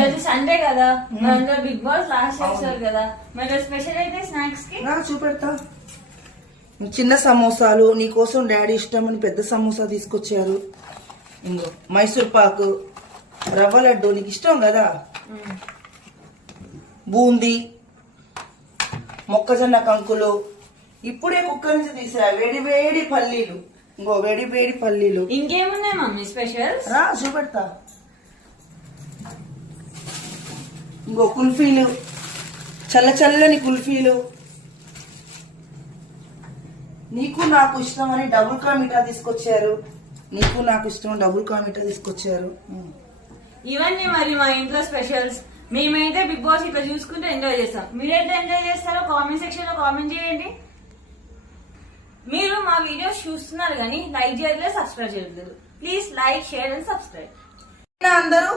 ఈరోజు సండే కదా, big boss last episode కదా, మరి స్పెషల్ అయితే స్నాక్స్ కి చూపెడతా. చిన్న సమోసాలు నీకోసం డాడీ ఇష్టం అని పెద్ద సమోసా తీసుకొచ్చారు. ఇంకో మైసూర్ పాకు, రవ్వ లడ్డు నీకు ఇష్టం కదా, బూందీ, మొక్కజొన్న కంకులు, ఇప్పుడే కుక్కర్ నుంచి తీసా వేడి వేడి పల్లీలు. ఇంకో వేడి వేడి పల్లీలు. ఇంకేమున్నాయి మమ్మీ స్పెషల్? రా చూపెడతా. ఇంకో కుల్ఫీలు, చల్ల చల్లని కుల్ఫీలు. నీకు నాకు ఇష్టం అని డబుల్ కా మిఠా తీసుకొచ్చారు. నీకు నాకు ఇష్టం డబుల్ కా మిఠా తీసుకొచ్చారు. ఇవన్నీ మరి మా ఇంట్లో స్పెషల్స్. మేమైతే బిగ్ బాస్ ఇట్లా చూసుకుంటే ఎంజాయ్ చేస్తాం. మీరైతే ఎంజాయ్ చేస్తారో కామెంట్ సెక్షన్ లో కామెంట్ చేయండి. మీరు మా వీడియోస్ చూస్తున్నారు కానీ లైక్ చేయట్లేదు, సబ్స్క్రైబ్ చేయట్లేదు. Please like, share and subscribe. అందరూ